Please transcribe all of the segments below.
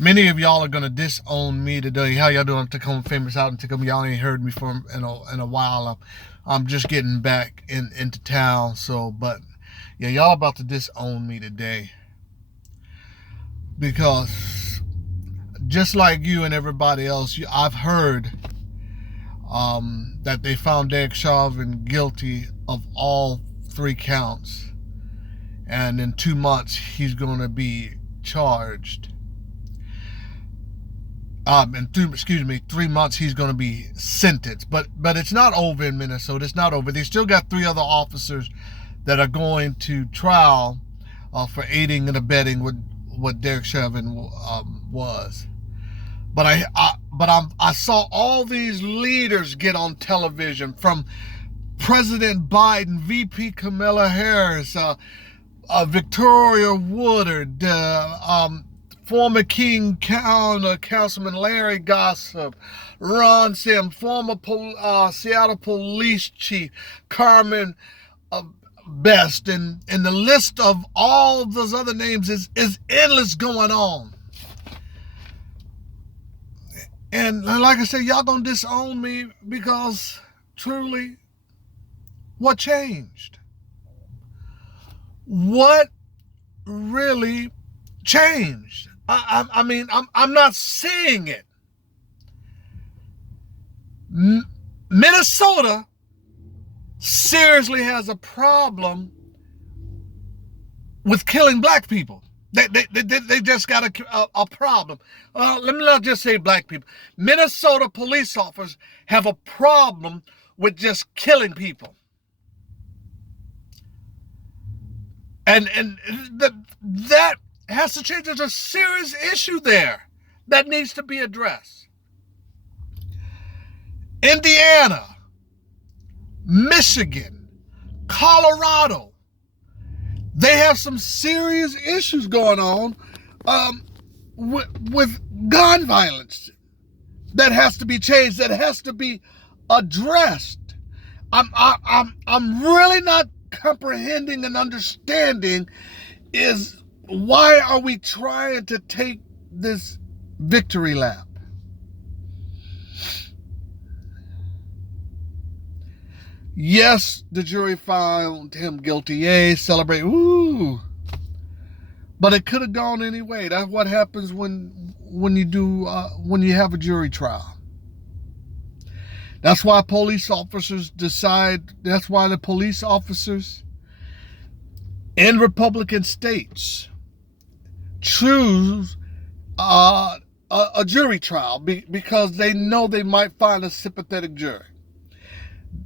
Many of y'all are gonna disown me today. How y'all doing? Tacoma Famous out in Tacoma. Y'all ain't heard me from in a while. I'm just getting back into town. So, but yeah, y'all about to disown me today because just like you and everybody else, I've heard that they found Dreasjon guilty of all three counts, and in 2 months he's going to be charged. In 3 months he's going to be sentenced. But it's not over in Minnesota. It's not over. They still got three other officers that are going to trial for aiding and abetting what Dreasjon was. But I saw all these leaders get on television, from President Biden, VP Kamala Harris, Victoria Woodard, former King Councilman Larry Gossip, Ron Sim, former Seattle Police Chief Carmen Best, and the list of all those other names is endless going on. And like I said, y'all gonna disown me because truly, what changed? What really changed? I mean, I'm not seeing it. Minnesota seriously has a problem with killing black people. They just got a problem. Let me not just say black people. Minnesota police officers have a problem with just killing people. And that has to change. There's a serious issue there that needs to be addressed. Indiana, Michigan, Colorado, they have some serious issues going on with gun violence that has to be changed, that has to be addressed. I'm really not comprehending and understanding is why are we trying to take this victory lap? Yes, the jury found him guilty. Yay, celebrate. Woo! But it could have gone any way. That's what happens when you have a jury trial. That's why police officers decide. That's why the police officers in Republican states choose a jury trial because they know they might find a sympathetic jury.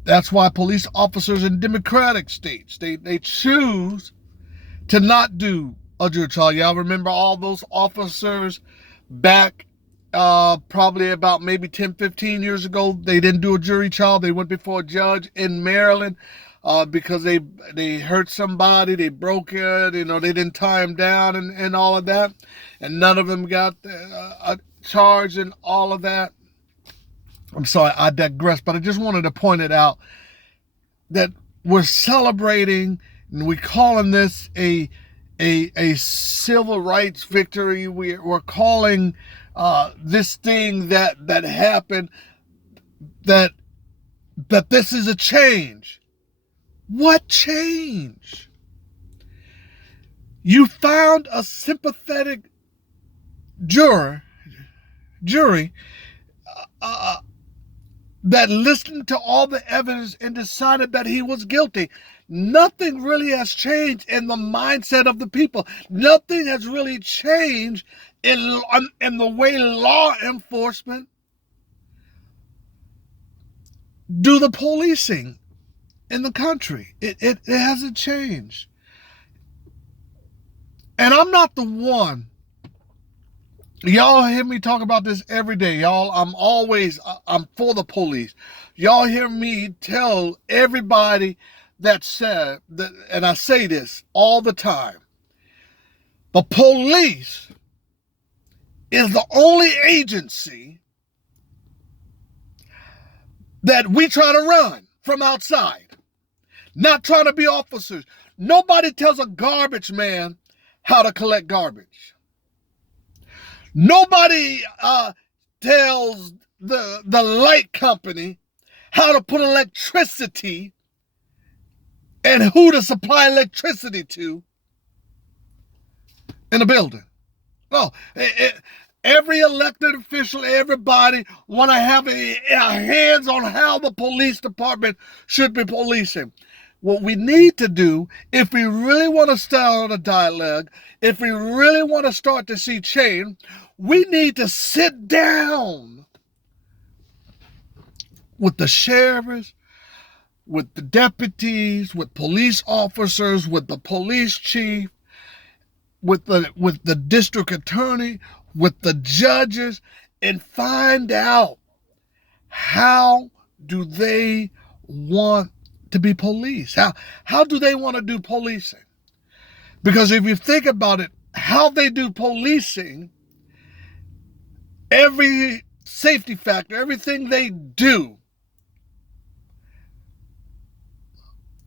That's why police officers in Democratic states, they choose to not do a jury trial. Y'all remember all those officers back probably about maybe 10, 15 years ago? They didn't do a jury trial. They went before a judge in Maryland because they hurt somebody, they broke it, they didn't tie him down and all of that. And none of them got charged and all of that. I'm sorry, I digress, but I just wanted to point it out that we're celebrating and we're calling this a civil rights victory. We're calling this thing that happened that this is a change. What change? You found a sympathetic jury that listened to all the evidence and decided that he was guilty. Nothing really has changed in the mindset of the people. Nothing has really changed in the way law enforcement do the policing in the country. It hasn't changed. And I'm not the one. Y'all hear me talk about this every day. Y'all, I'm for the police. Y'all hear me tell everybody that said that, and I say this all the time. The police is the only agency that we try to run from outside. Not trying to be officers. Nobody tells a garbage man how to collect garbage. Nobody tells the light company how to put electricity and who to supply electricity to in a building. No, every elected official, everybody want to have a hands on how the police department should be policing. What we need to do, if we really want to start a dialogue, if we really want to start to see change, we need to sit down with the sheriffs, with the deputies, with police officers, with the police chief, with the district attorney, with the judges, and find out how do they want to be policed? How do they want to do policing? Because if you think about it, how they do policing, every safety factor, everything they do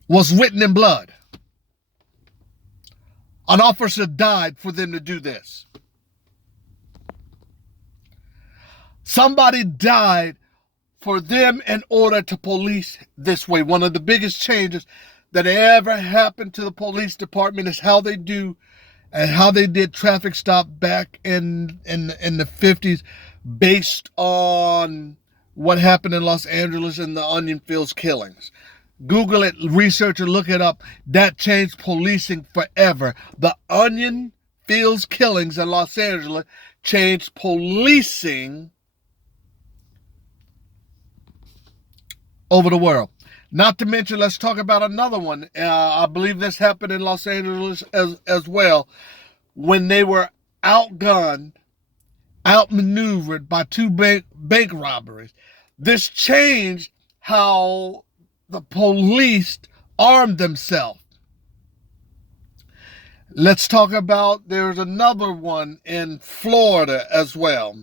was written in blood. An officer died for them to do this. Somebody died for them in order to police this way. One of the biggest changes that ever happened to the police department is how they do and how they did traffic stop back in the 50s based on what happened in Los Angeles and the Onion Fields killings. Google it, research it, look it up. That changed policing forever. The Onion Fields killings in Los Angeles changed policing over the world. Not to mention, let's talk about another one. I believe this happened in Los Angeles as well, when they were outgunned, outmaneuvered by two bank robberies. This changed how the police armed themselves. Let's talk about, there's another one in Florida as well.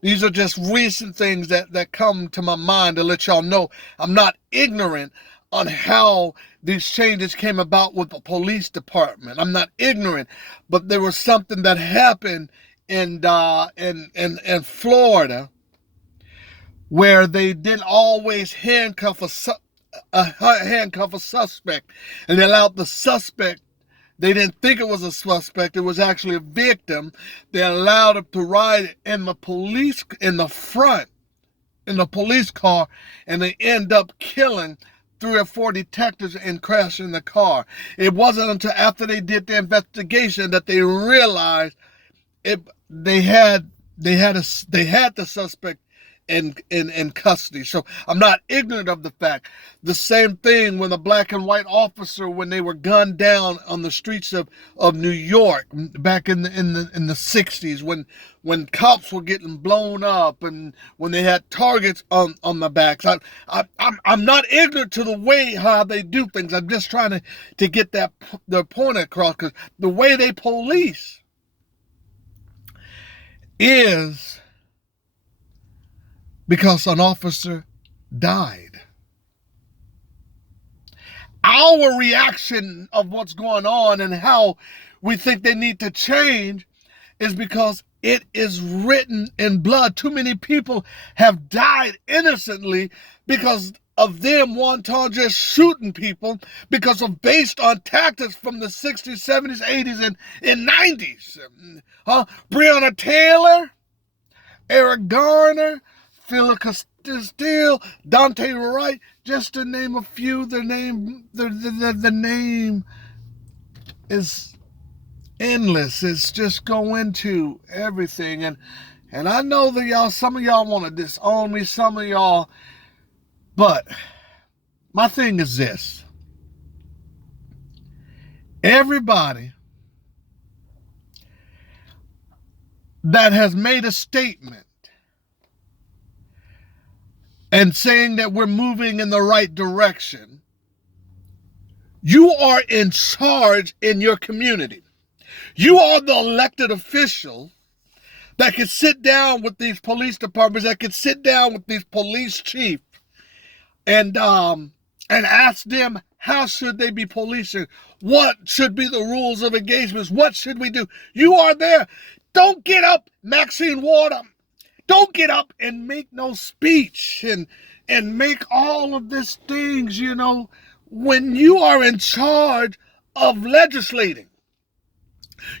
These are just recent things that come to my mind to let y'all know I'm not ignorant on how these changes came about with the police department. I'm not ignorant, but there was something that happened in Florida where they didn't always handcuff a suspect, and they allowed the suspect. They didn't think it was a suspect. It was actually a victim. They allowed him to ride in the police car, and they end up killing 3 or 4 detectives and crashing the car. It wasn't until after they did the investigation that they realized they had the suspect in custody. So I'm not ignorant of the fact. The same thing when the black and white officer, when they were gunned down on the streets of New York back in the 60s, when cops were getting blown up and when they had targets on the backs. I'm not ignorant to the way how they do things. I'm just trying to get their point across, because the way they police is because an officer died. Our reaction of what's going on and how we think they need to change is because it is written in blood. Too many people have died innocently because of them wanton just shooting people based on tactics from the 60s, 70s, 80s, and 90s. Breonna Taylor, Eric Garner, Philip Castile, Dante Wright, just to name a few. The name is endless. It's just go into everything, and I know that some of y'all want to disown me, some of y'all, but my thing is this: everybody that has made a statement and saying that we're moving in the right direction, you are in charge in your community. You are the elected official that can sit down with these police departments, that can sit down with these police chiefs and ask them how should they be policing, what should be the rules of engagements, what should we do. You are there. Don't get up, Maxine Water. Don't get up and make no speech and make all of these things, when you are in charge of legislating.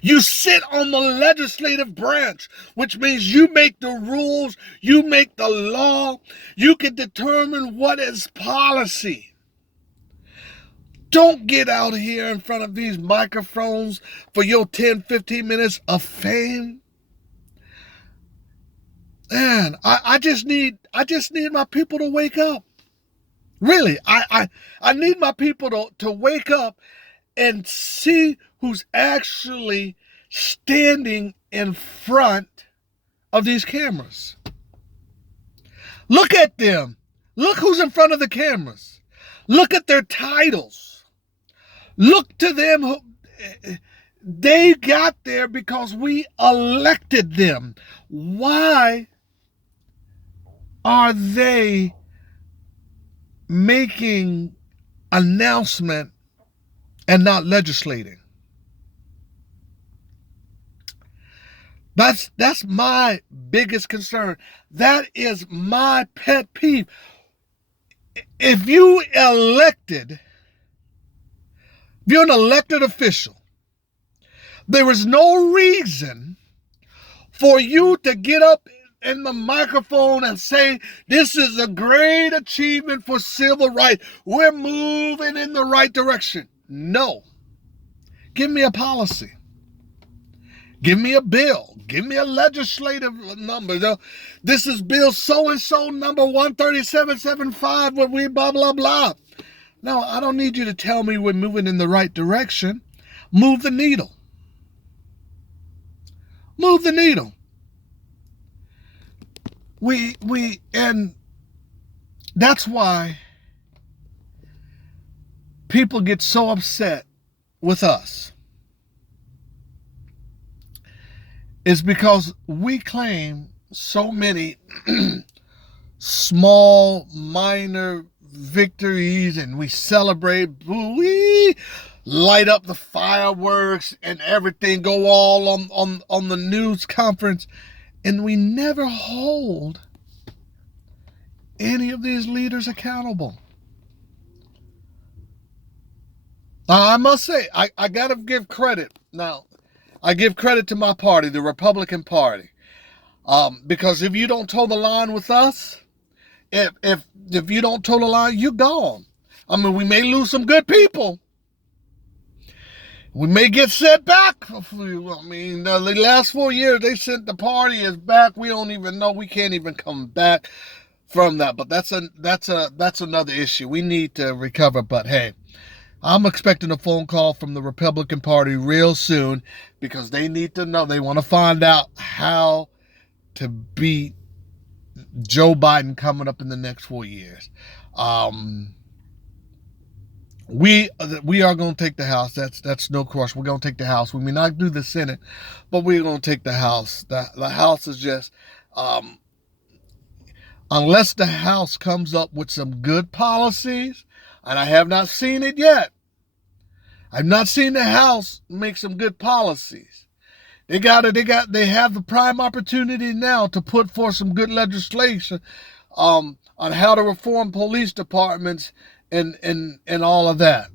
You sit on the legislative branch, which means you make the rules, you make the law, you can determine what is policy. Don't get out here in front of these microphones for your 10, 15 minutes of fame. Man, I just need my people to wake up. Really, I need my people to wake up and see who's actually standing in front of these cameras. Look at them. Look who's in front of the cameras. Look at their titles. Look to them. They got there because we elected them. Why are they making announcement and not legislating? That's my biggest concern. That is my pet peeve. If you're an elected official, there is no reason for you to get up in the microphone and say, this is a great achievement for civil rights. We're moving in the right direction. No. Give me a policy. Give me a bill. Give me a legislative number. This is bill so-and-so number 13775 where we blah, blah, blah. No, I don't need you to tell me we're moving in the right direction. Move the needle. Move the needle. And that's why people get so upset with us. It's because we claim so many small, minor victories, and we celebrate, we light up the fireworks and everything, go all on the news conference. And we never hold any of these leaders accountable. I must say, I got to give credit. Now, I give credit to my party, the Republican Party. Because if you don't toe the line with us, if you don't toe the line, you're gone. I mean, we may lose some good people. We may get set back. I mean, the last 4 years, they sent the party is back. We don't even know. We can't even come back from that. But that's another issue. We need to recover. But hey, I'm expecting a phone call from the Republican Party real soon because they need to know. They want to find out how to beat Joe Biden coming up in the next 4 years. We are going to take the House. That's no question. We're going to take the House. We may not do the Senate, but we're going to take the House. The House is just, unless the House comes up with some good policies, and I have not seen it yet. I've not seen the House make some good policies. They have the prime opportunity now to put forth some good legislation on how to reform police departments and all of that.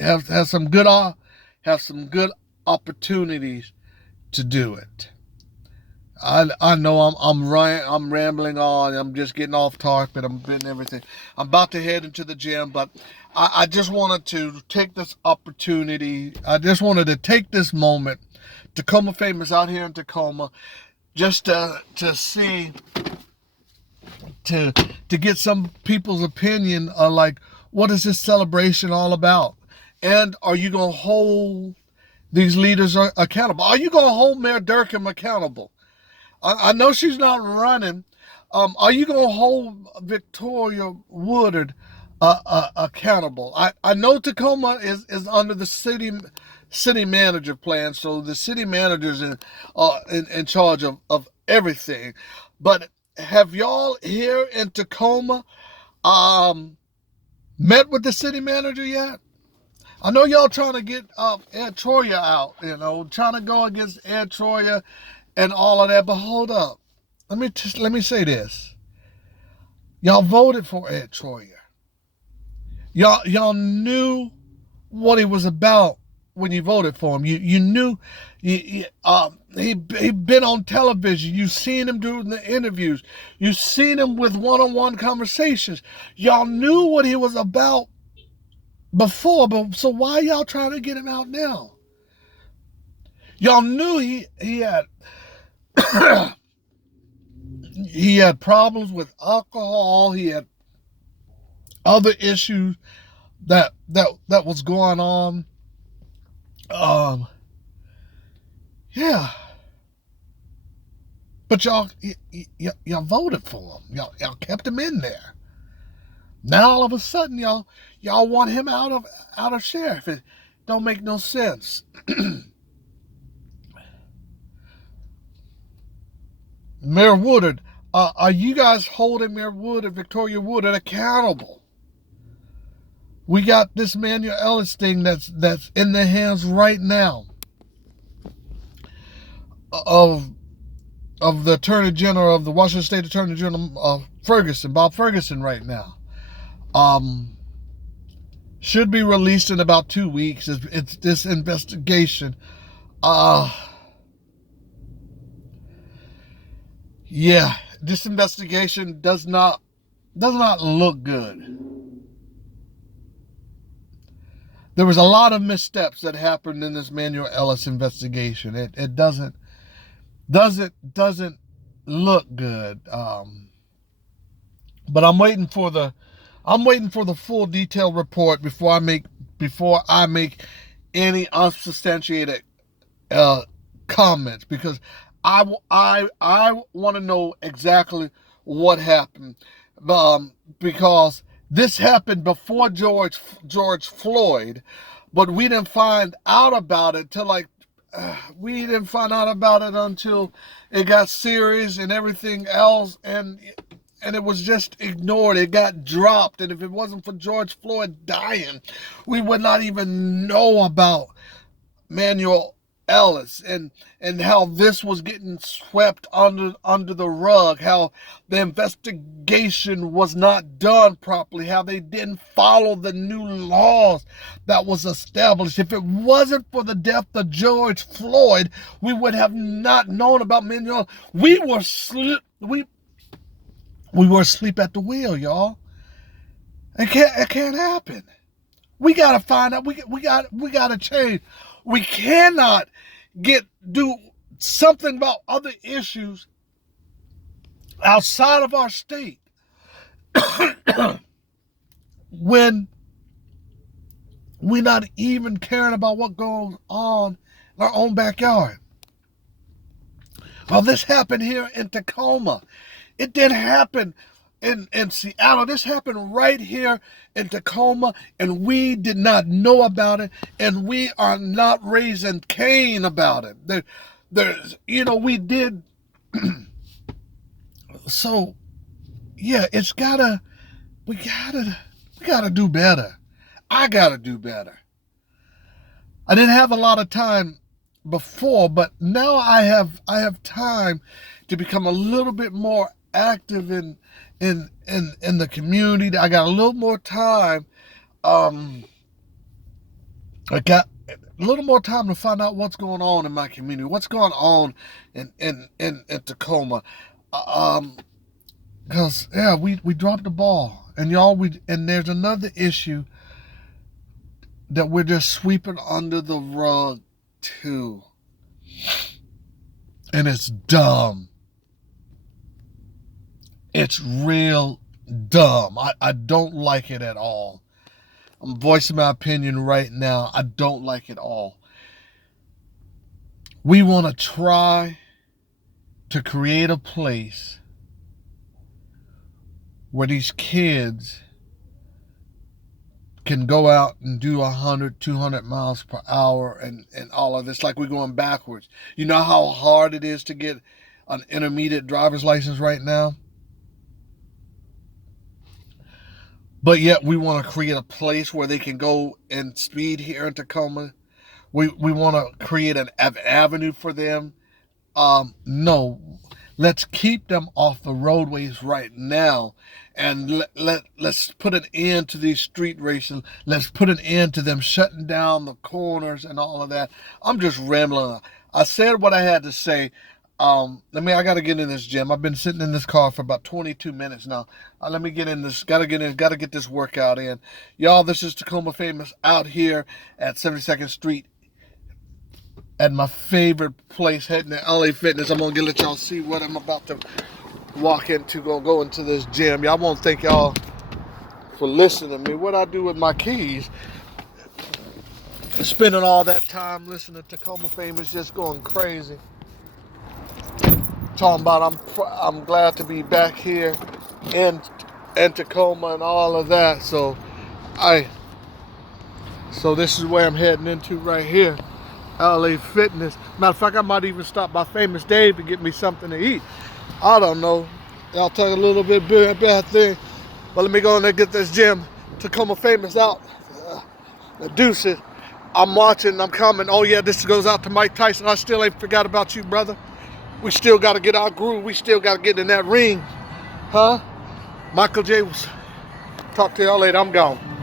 Have some good opportunities to do it. I know I'm rambling on. I'm just getting off topic. I'm getting everything. I'm about to head into the gym, but I just wanted to take this opportunity. I just wanted to take this moment. Tacoma Famous out here in Tacoma, just to see, to get some people's opinion of like, what is this celebration all about? And are you going to hold these leaders accountable? Are you going to hold Mayor Durkin accountable? I know she's not running. Are you going to hold Victoria Woodard accountable? I know Tacoma is under the city manager plan, so the city manager's in charge of everything. But have y'all here in Tacoma met with the city manager yet? I know y'all trying to get Ed Troyer out, trying to go against Ed Troyer and all of that. But hold up, let me say this: y'all voted for Ed Troyer. Y'all knew what he was about when you voted for him. You knew he been on television. You seen him doing the interviews. You seen him with one-on-one conversations. Y'all knew what he was about before, but so why y'all trying to get him out now? Y'all knew he had he had problems with alcohol. He had other issues that was going on. Yeah. But y'all voted for him. Y'all kept him in there. Now all of a sudden y'all want him out of sheriff. It don't make no sense. Mayor Woodard, are you guys holding Mayor Woodard, Victoria Woodard, accountable? We got this Manuel Ellis thing that's in their hands right now of the Attorney General of the Washington State Attorney General Bob Ferguson right now. Should be released in about 2 weeks. It's this investigation. Yeah, this investigation does not look good. There was a lot of missteps that happened in this Manuel Ellis investigation. It doesn't look good. But I'm waiting for the full detailed report before I make any unsubstantiated comments, because I want to know exactly what happened, because this happened before George Floyd, but we didn't find out about it till we didn't find out about it until it got serious and everything else, and it was just ignored. It got dropped, and if it wasn't for George Floyd dying, we would not even know about Manuel Ellis and how this was getting swept under the rug, how the investigation was not done properly, how they didn't follow the new laws that was established. If it wasn't for the death of George Floyd, we would have not known about Manuel. We were asleep at the wheel, y'all. It can't happen. We gotta find out. We gotta change. We cannot do something about other issues outside of our state when we're not even caring about what goes on in our own backyard. Well, this happened here in Tacoma. It didn't happen in Seattle. This happened right here in Tacoma, and we did not know about it, and we are not raising Cain about it. We did. So, yeah, we gotta do better. I gotta do better. I didn't have a lot of time before, but now I have time to become a little bit more active in the community. I got a little more time. I got a little more time to find out what's going on in my community, what's going on in Tacoma. Because we dropped the ball, and y'all, and there's another issue that we're just sweeping under the rug too, and it's dumb. It's real dumb. I don't like it at all. I'm voicing my opinion right now. I don't like it all. We want to try to create a place where these kids can go out and do 100, 200 miles per hour and all of this, like we're going backwards. You know how hard it is to get an intermediate driver's license right now? but yet we want to create a place where they can go and speed here in Tacoma. We want to create an avenue for them. No, let's keep them off the roadways right now, and let's put an end to these street races. Let's put an end to them shutting down the corners and all of that. I'm just rambling. I said what I had to say. I got to get in this gym. I've been sitting in this car for about 22 minutes now. Let me get in this. Got to get this workout in. Y'all, this is Tacoma Famous out here at 72nd Street at my favorite place, heading to LA Fitness. I'm going to let y'all see what I'm about to walk into. Gonna go into this gym. Y'all won't thank y'all for listening to me. What I do with my keys, spending all that time listening to Tacoma Famous, just going crazy. Talking about I'm glad to be back here in Tacoma and all of that. So this is where I'm heading into right here, LA Fitness. Matter of fact, I might even stop by Famous Dave to get me something to eat. I don't know. I'll talk a little bit about thing, but let me go in there and get this gym. Tacoma Famous out. The deuces. I'm watching. I'm coming. Oh yeah, this goes out to Mike Tyson. I still ain't forgot about you, brother. We still got to get our groove. We still got to get in that ring. Huh? Michael J. Talk to y'all later. I'm gone.